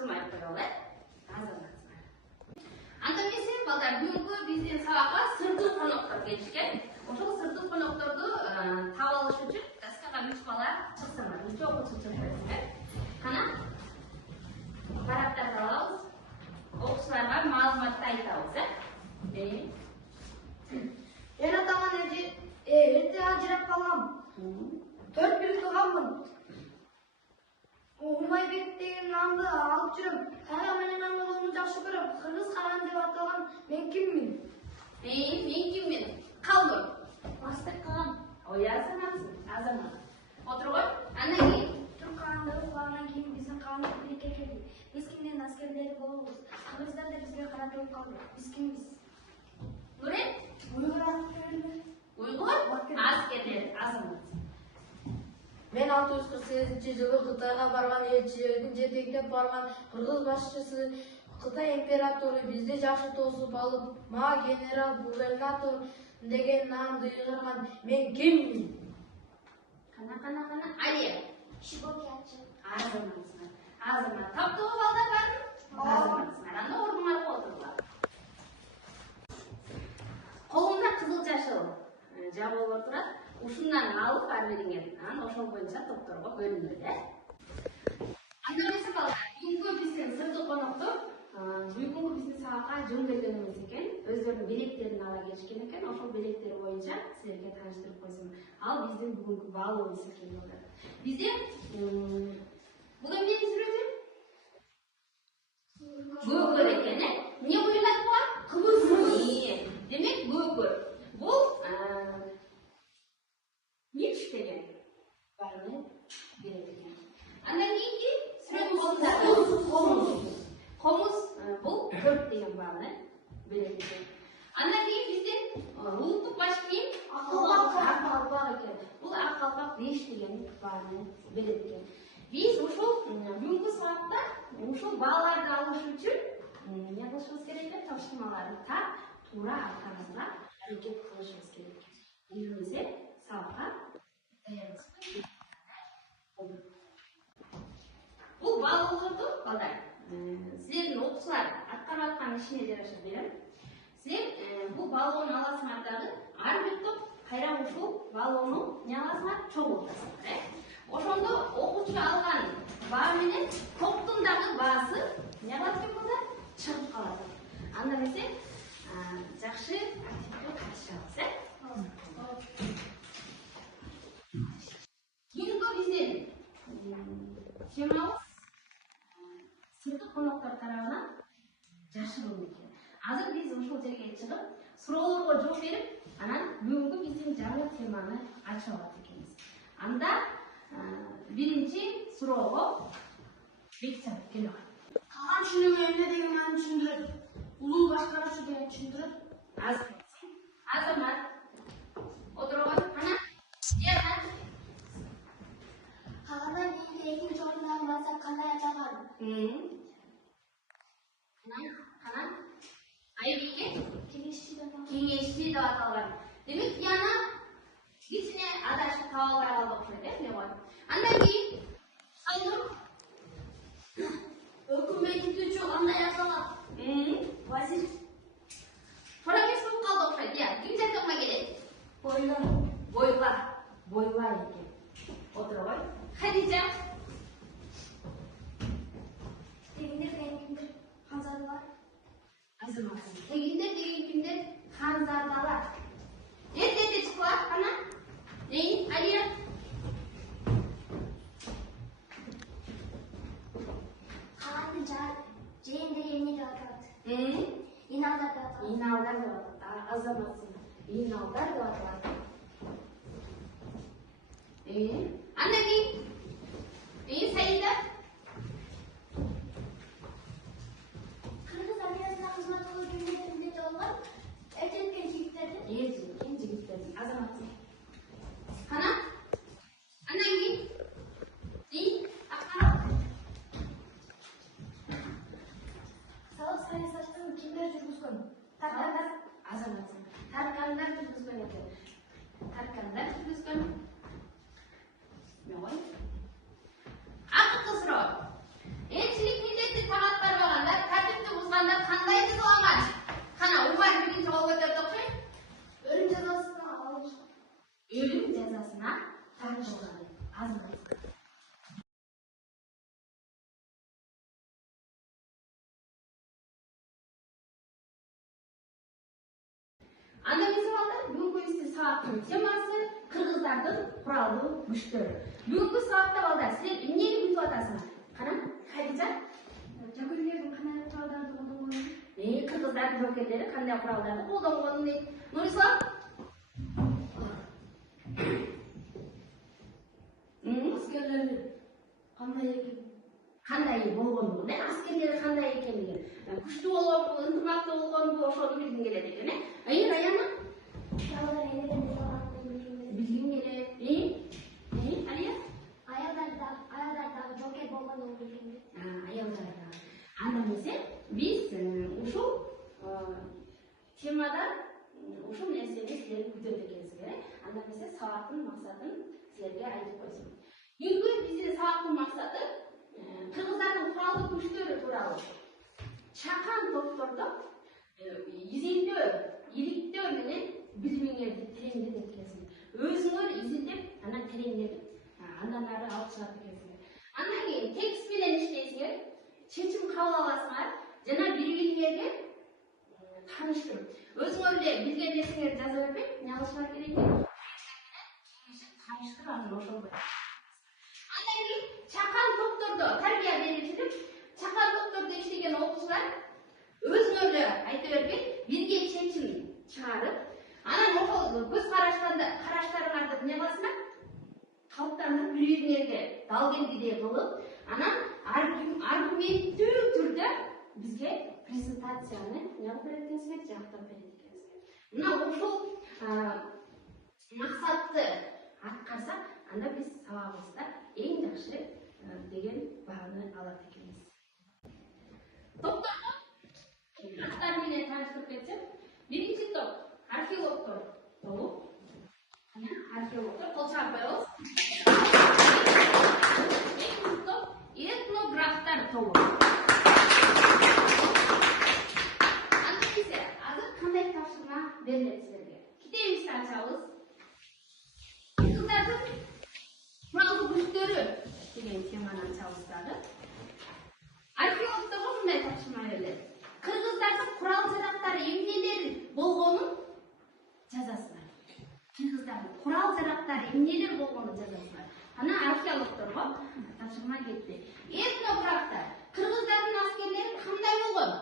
тапшырмай коелу, азаматсыздар. Анда эмесе балдар, бүгүнкү биздин сабакка сырдуу коноктор келишкен. Ошол сырдуу конокторду таап алыш үчүн доскага 3 бала чыксаңар, 3 окуучу чыксаңар. Кана парактарды алабыз. Окуучуларга маалыматты айтабыз, Мен атаман эрте ажырап калгам. 4 бир тууганмын. Умайбек деген наамды алып жүрөм. Кайра менен аңгылууну жакшы көрөм. Кыргыз Каран деп аталган мен киммин? Мен киммин? Калдым. Мастек Каган. Ой, азамат. Отургой. Андан кийин Турканды улагандан кийин биздин каландык билекке келди. Биз кимдин аскерлери болобуз? Кыргыздар да бизге карап туруп калды. Биз кимбиз? Нурен? Уйгур аскерлери. Уйгур аскерлери, азамат. Мен 648-жылы Кытайга барган элчилердин жетектеп барган кыргыз башчысы Кытай императору бизди жакшы тосуп алып, мага генерал-губернатор деген наамды ыйгарган. Мен киммин? Кана. Алия. Шибокячы. Азамат. Таптоо балдар барбы? Азаматсыңар. Анда ордуңарга отуруңар. Колумда кызыл жашыл жабуулар турат. Ушундан алып ар бириңер, анан ошол боюнча топторго бөлүнөлү. Анда эмесе балдар, бүгүнкү биздин сырдуу коноктор бүгүнкү биздин сабакка жөн келген эмес экен. Өздөрүнүн белектерин ала келишкен экен. Ошол белектер боюнча силерге тааныштырып койсом. Ал биздин бүгүнкү баалообуз экен балдар. Бизде бул эмненин сүрөтү? Бөкөр экен, эмне буйлап буга? Кыбыз. Демек бөкөр. Бул мич деген бааны берет экен. Андан кийинки сүрөт комуз. Бул төрт деген бааны берет экен. Андан кийин биздин улуттук баш кийим акалпак экен. Бул акалпак 5 деген бааны берет экен. Биз ушул бүгүнкү сабакта ушул бааларды алыш үчүн эмне кылышыбыз керек эле? Тапшырмаларды так туура аткарганга аракет кылышыбыз керек. Эмесе сабакка даярбызбы? Бул баалоолорду балдар силердин окуучулар аткарып аткан ишине жараша берем. Силер бул баалоону аласыңар дагы ар бир топ кайра ушул баалоону эмне аласыңар? Чогултасыңар. Ошондо окуучу алган баа менен топтун дагы баасы эмне кылат экен балдар? Чыгып калат. Анда эмесе жакшы активдүү катышабыз, Бүгүнкү биздин темабыз сырдуу коноктор тарабынан жашыруу экен. Азыр биз ушул жерге чыгып, суроолорго жооп берип, анан бүгүнкү биздин жаңы теманы ачып алат экенбиз. Анда биринчи суроого Бекжан келип кал. Каган түшүнүгү эмне деген маани түшүндүрөт? Улуу башкаруучу деген түшүндүрөт? Азамат. Отургой. Кана. Кагандан кийинки экинчи орундагы мансап кандай аталган? Кана. Айбике. Кеңешчи Кеңешчи деп аталган. Демек, яна кичине адашып таба албай калды окшойт, эмне кой? Андан кийин Айнур. Өкмөт түзүүчү кандай аталат? Вазир. Туура эмес болуп калды окшойт, Ким жактырмай келет? Бойла экен. Отургой. Хадижа. Тегиндер деген кимдер? Ханзадалар. Азамат. Тегиндер деген кимдер? Ханзадалар. Эрте чыккыла, кана. Алия. Каганды жээн деген эмне деп аталат? Иналдар деп аталат. Азаматсың. Иналдар деп аталат. Андан кийин Саида. Кыргыз армиясында кызмат кылуу кимдердин болгон? Эртеткен жигиттердин. Азаматсың. Кана. Андан кийин Акмарал. Салык саясатын кимдер жүргүзгөн? Таркандар. Азаматсың. Таркандар жүргүзгөн экен. Анда эмесе балдар, бүгүнкү биздин сабактын темасы кыргыздардын куралдуу күчтөрү. Бүгүнкү сабакта балдар, силер эмнени күтүп атасыңар? Кана, Хадижа? Жокерлердин кандай куралдарды колдонгонун. Кыргыздардын жокерлери кандай куралдарды колдонгонун дейт. Нурислам? Аскерлер кандай экен? Кандай болгондугун, аскерлери кандай экендигин, күчтүү болгонбу, ынтымактуу болгонбу, ошону билгиң келет экен, Аяна? Билгиң келет. Алия? Аялдардагы жокер болгонун билгем келет. Аялдарда. Анда эмесе, биз ушул темада ушул нерсени силер күтөт экенсиңер. Анда эмесе сабактын максатын силерге айтып койсун. Бүгүнкү биздин сабактын максаты кыргыздардын куралдуу күчтөрү тууралуу чакан топтордо изилдөө, иликтөө менен билимиңерди тереңдетет экенсиңер. Өзүңөр изилдеп, анан тереңдетип, андан ары алып чыгат экенсиңер. Андан кийин текст менен иштейсиңер, чечим кабыл аласыңар жана бири-бириңерге тааныштырып, өзүңөр эле билген нерсеңерди жаза бербей, эмне кылышыңар керек экен? Кеңешип тааныштырып, анан ошол Андан кийин чакан топтордо тарбия берилип, чакан топтордо иштеген окуучулар өзүңөр эле айта бербей, бирге чечим чыгарып, анан ошол көз караштарыңарды эмне кыласыңар? Калыптандырып, бири-бириңерге дал келгидей кылып, анан аргументтүү түрдө бизге презентацияны эмне кылып берет экенсиңер, жактап берет экенсиңер. Мына ошол максатты аткарсак, анда биз сабагыбызда эң жакшы деген бааны алат экенбиз. Топторго аттары менен тааныштырып кетсем, биринчи топ археологдор тобу. Археологдор кол чыгарып коебуз. Экинчи топ этнографтар тобу. Анда бизе азыр кандай тапшырма берилет силерге? Китебибизди ачабыз. Кыргыздардын куралдуу күчтөрү деген теманы ачабыз дагы. Археологторго мындай тапшырма берилет. Кыргыздардын курал жарактары эмнелер болгонун жазасыңар. Кыргыздардын курал жарактары эмнелер болгонун жазасыңар. Ана археологторго тапшырма кетти. Этнографтар кыргыздардын аскерлери кандай болгон?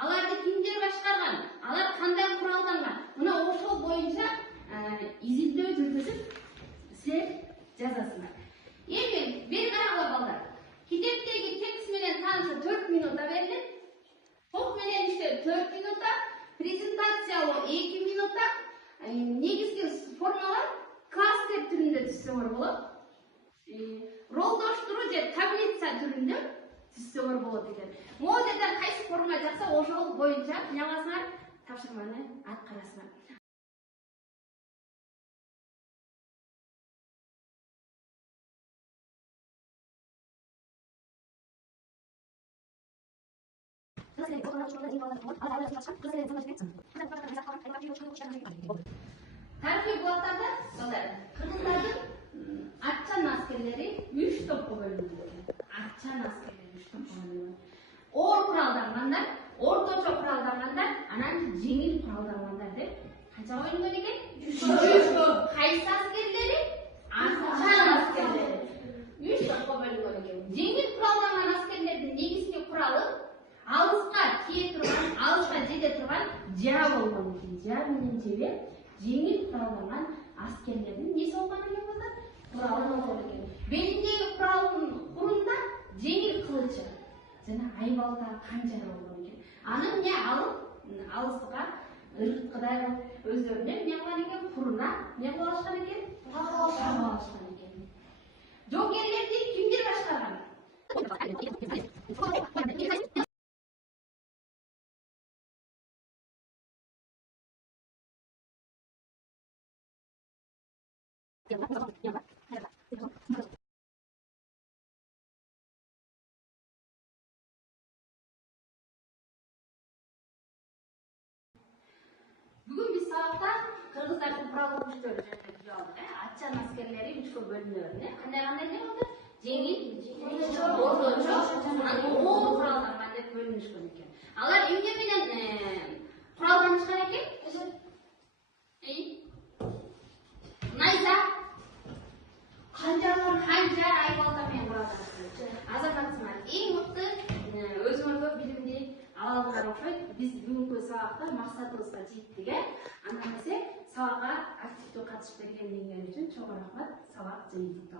Аларды кимдер башкарган? Алар кандай куралданган? Мына ошол боюнча изилдөө жүргүзүп силер жазасыңар. Эми бери карагыла балдар. Китептеги текст менен таанышып 4 минутта берилет. Топ менен иштеп 4 минутта, презентациялоо 2 минутта, негизги формалар кластер түрүндө түзсөңөр болот. Ролдоштуруу же таблица түрүндө түзсөңөр болот экен. Могу жерден кайсы форма жакса, ошол боюнча эмне кыласыңар? Тапшырманы аткарасыңар. Тарихи булактарда кыргыздардын атчан аскерлери 3 топко бөлүнүлгөн. Атчан аскерлери 3 топко бөлүнүлгөн. Оор куралдангандар, орточо куралдангандар, анан жеңил куралдангандар деп канча бөлүнгөн экен? 3 топ. Кайсы аскерлери? Атчан аскерлери. 3 топко бөлүнгөн экен. Жеңил куралданган аскерлердин негизги куралы алыска кие турган, алыска жете турган жаа болгон экен. Жаа менен жебе жеңил куралданган аскерлердин неси болгон экен балдар? Куралы болгон экен. Белиндеги куралдын курунда жеңил кылычы жана айбалта канжары болгон экен. Аны эмне алып алыска ыргыткыдай өздөрүнө эмне кылган экен? Куруна эмне кылып алышкан экен? Тагып алышкан экен. Жокерлерди кимдер башкарган? Бүгүн биз сабакта кыргыздардын куралдуу күчтөрү жөнүндө билип алдык. Атчан аскерлери 3кө бөлүнөт. Кандай эмне болду? Жеңил, орточо, анан оор куралданган деп бөлүнүшкөн экен. Алар эмне менен куралданышкан экен? Анжар Айбалтамен барасыз. Азаматсыздар, ең мықты өзіңізге білімді ала алған қойып, біз бүгінгі сабақта мақсатымызға жеттік. Ана десе сабаққа активті қатысып келгендеріңіз үшін чоң рахмат. Сабақ жиынтық